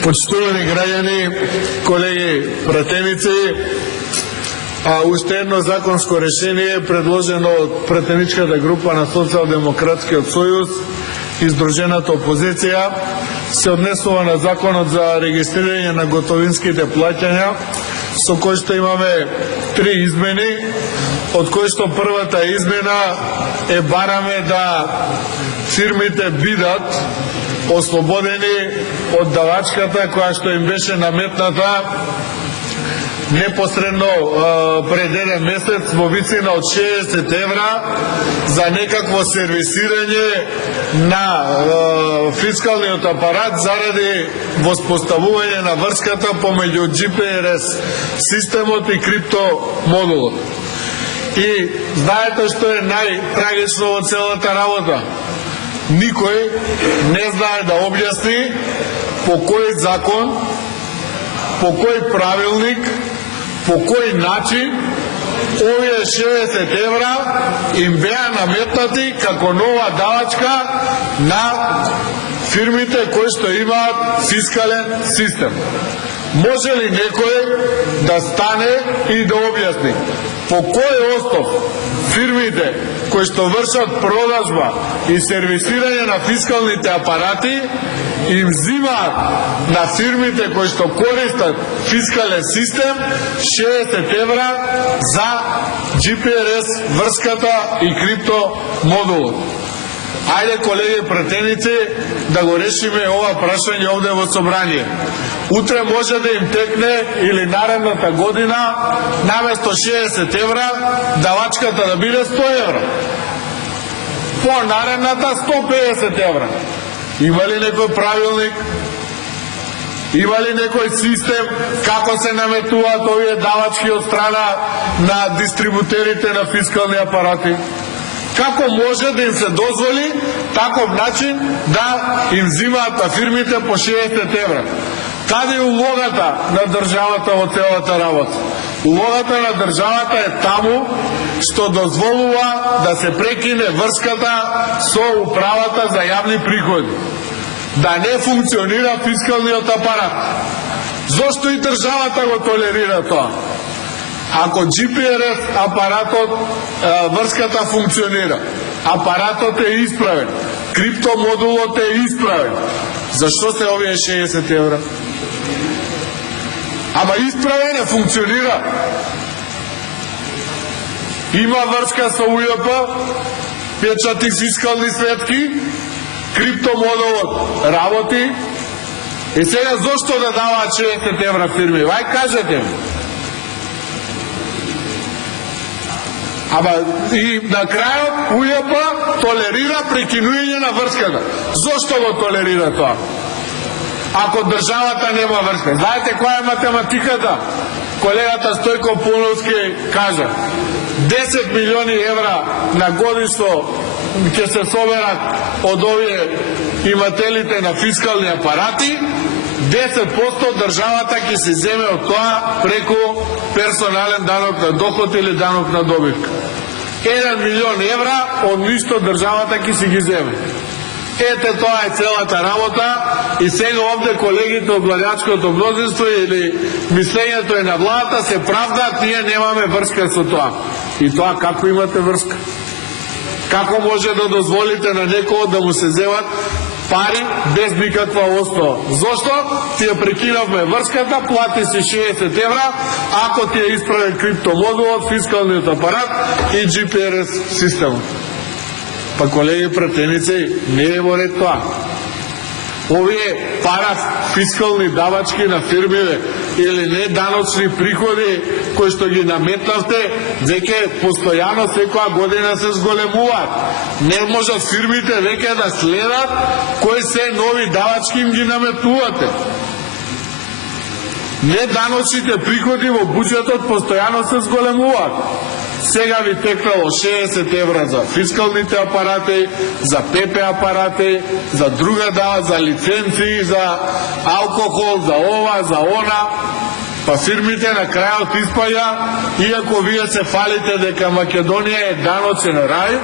Почитувани граѓани, колеги, пратеници, уште едно законско решение предложено од пратеничката група на Социјалдемократскиот сојуз и Здружената опозиција се однесува на законот за регистрирање на готовинските плаќања, со кој што имаме 3 измени, од кои што првата измена е бараме да фирмите бидат ослободени од давачката која што им беше наметната непосредно пред еден месец во висина од 60 евра за некакво сервисирање на фискалниот апарат заради воспоставување на врската помеѓу GPRS системот и криптомодулот. И знаете што е најтрагично во целата работа? Никој не знае да објасни по кој закон, по кој правилник, по кој начин овие 60 евра им беа наметнати како нова давачка на фирмите кои што имаат фискален систем. Може ли некој да стане и да објасни по кој остов фирмите кои што вршат продажба и сервисирање на фискалните апарати им взимаат на фирмите кои што користат фискален систем 60 евра за GPRS врската и криптомодулот? Ајде, колеги пратеници, да го решиме ова прашање овде во собрание. Утре може да им текне или наредната година наместо 60 евра давачката да биде 100 евра. По наредната 150 евра. Има ли некој правилник? Има ли некој систем како се наметуваат овие давачки од страна на дистрибутерите на фискални апарати? Како може да им се дозволи таков начин да им взимаат на фирмите по 60 евра? Каде е улогата на државата во целата работа? Улогата на државата е таму што дозволува да се прекине врската со управата за јавни приходи. Да не функционира фискалниот апарат. Зошто и државата го толерира тоа? Ако GPRS апаратот, врската функционира, апаратот е исправен, криптомодулот е исправен, зашто се овие 60 евра? Ама исправен е, функционира. Има врска со УЈП, печати фискални сметки, криптомодулот работи. И сега зошто да даваат 60 евра фирми? Вај кажете ми. Ама и на крајот УЈП толерира прекинување на врската. Зошто го толерира тоа? Ако државата нема врска. Знаете која е математиката? Колегата Стојко Поновски кажа 10 милиони евра на годишно ќе се соберат од овие имателите на фискални апарати, 10% државата ќе се земе од тоа преку персонален данок на доход или данок на добивка. 1 милион евра од ништо државата ќе си ги земе. Ете, тоа е целата работа и сега овде колегите од владеачкото мнозинство или мислењето е на владата се правдаат, ние немаме врска со тоа. И тоа како имате врска? Како може да дозволите на некој да му се земат пари без никаква основа? Зошто? Ти ја прекинавме врската, плати си 60 евра, ако ти е исправен криптомодулот, фискалниот апарат и GPRS системот. Па, колеги пратеници, не е во ред тоа. Овие парафискални давачки на фирмиве или неданочни приходи кои што ги наметнавте, веќе постојано секоја година се зголемуваат. Не можат фирмите веќе да следат кои се нови давачки им ги наметнувате. Неданочните приходи во буџетот постојано се зголемуваат. Сега ви текнало 60 евра за фискалните апарати, за ПП апарати, за друга дава, за лиценци, за алкохол, за ова, за она. Па фирмите на крајот испаѓа, иако вие се фалите дека Македонија е даноцен рај,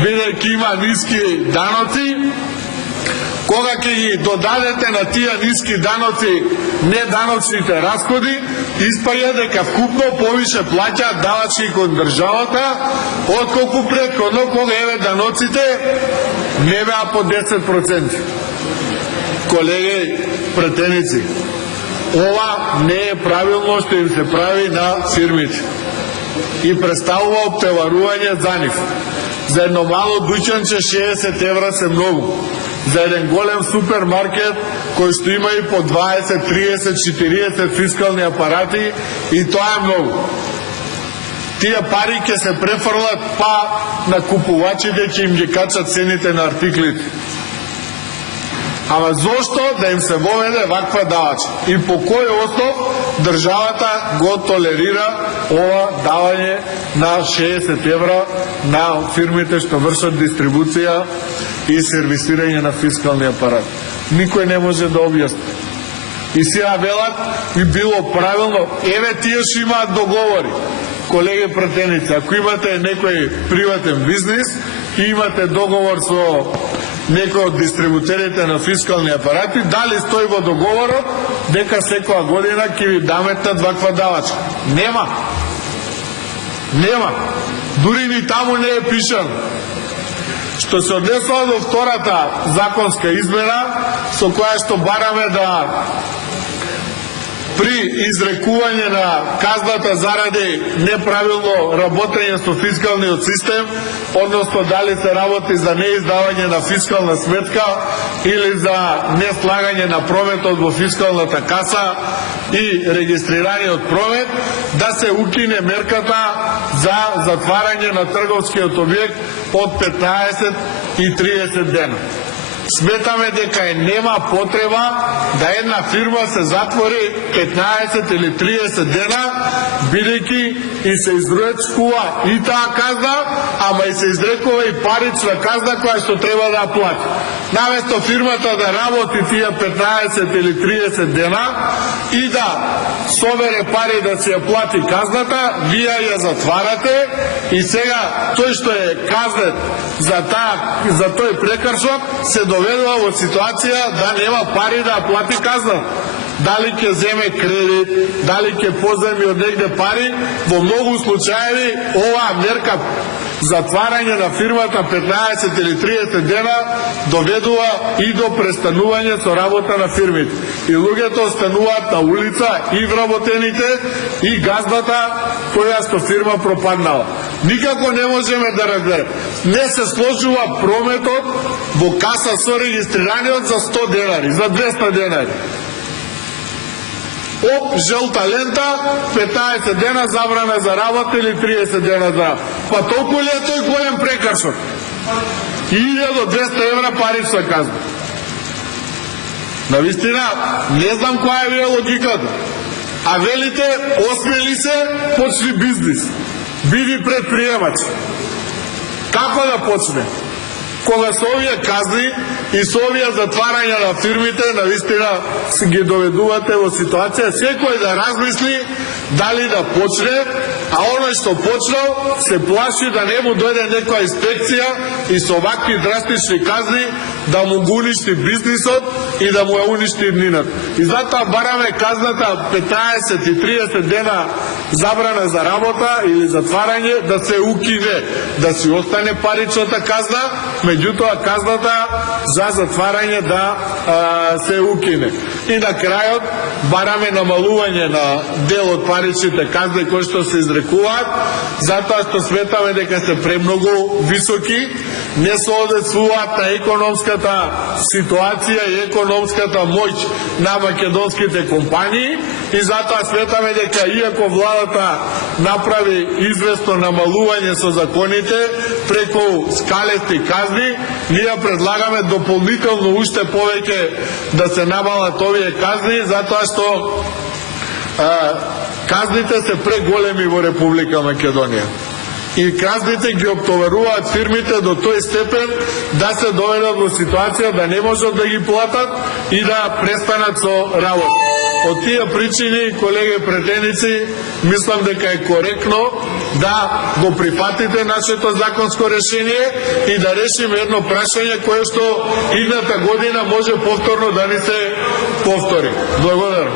бидејќи има ниски даноци, кога ќе ги додадете на тие ниски даноци неданочните расходи, испаѓа дека вкупно повише плаќаат давачи кон државата, отколку претходно кога еве даноците не беа по 10%. Колеги претеници, ова не е правилно што им се прави на фирмите и представува оптеварување за нив. За едно мало дуќанче 60 евра се многу. За еден голем супермаркет кој што има и по 20, 30, 40 фискални апарати, и тоа е многу. Тие пари ќе се префрлат на купувачите, ќе им ги качат цените на артиклите. Ама зошто да им се воведе ваква давача? И по кој основ државата го толерира ова давање на 60 евра на фирмите што вршат дистрибуција и сервисирање на фискални апарат? Никој не може да објасни. И сега велат, би било правилно, еве тие што имаат договори. Колеги претеници, ако имате некој приватен бизнис и имате договор со некој од дистрибутерите на фискални апарати, дали стои во договорот дека секоја година ќе ви наметнат ваква давачка? Нема. Нема. Дури ни таму не е пишано. Што се однесува до втората законска измена, со која што бараме да при изрекување на казната заради неправилно работење со фискалниот систем, односно дали се работи за неиздавање на фискална сметка или за неслагање на прометот во фискалната каса и регистрираниот промет, да се укине мерката за затварање на трговскиот објект од 15 и 30 дена. Сметаме дека нема потреба да една фирма се затвори 15 или 30 дена, бидејќи и се изрекува и таа казна, ама и се изрекува и парична казна која што треба да ја плати. Наместо фирмата да работи тие 15 или 30 дена и да собере пари да се ја плати казната, вие ја затварате и сега тој што е казнет за тој прекршок се доведува во ситуација да нема пари да плати казна. Дали ќе земе кредит, дали ќе поземи од негде пари, во многу случаи оваа мерка затварање на фирмата 15 или 30 дена доведува и до престанување со работа на фирмите. И луѓето остануваат на улица, и вработените, и газната која што фирма пропаднала. Никако не можеме да разбереме. Не се сложува прометот во каса со регистрираниот за 100 денари, за 200 денари. Оп, жълта лента, 15 дена забрана за работа или 30 дена за работа. Па толку ли е тој голем прекршок? 1000 до 200 евра парична казна. Навистина, не знам која е логиката. А велите, осмели се, почни бизнис. Биди предприемач. Како да почне? Кога со овие казни и со овие затварања на фирмите, навистина ги доведувате во ситуација секој да размисли дали да почне, а оној што почнал се плаши да не му дојде некоја инспекција и со вакви драстични казни да му го уништи бизнисот и да му ја уништи иднината. И затоа бараме казната 15 и 30 дена забрана за работа или затварање да се укине, да си остане паричната казна, меѓутоа казната за затварање да се укине. И на крајот бараме намалување на дел од паричните казни кои што се изрекуваат, затоа што сметаме дека се премногу високи, не соодветствуваат на економската ситуација и економската моќ на македонските компании, и затоа сметаме дека иако владата направи известно намалување со законите преку скалести казни, ние предлагаме дополнително уште повеќе да се намалат овие казни, затоа што казните се преголеми во Република Македонија. И казните ги оптоваруваат фирмите до тој степен да се доведат во ситуација да не можат да ги платат и да престанат со работа. Од тие причини, колеги претеници, мислам дека е коректно да го прифатите нашето законско решение и да решиме едно прашање кое што идната година може повторно да ни се повтори. Благодарам.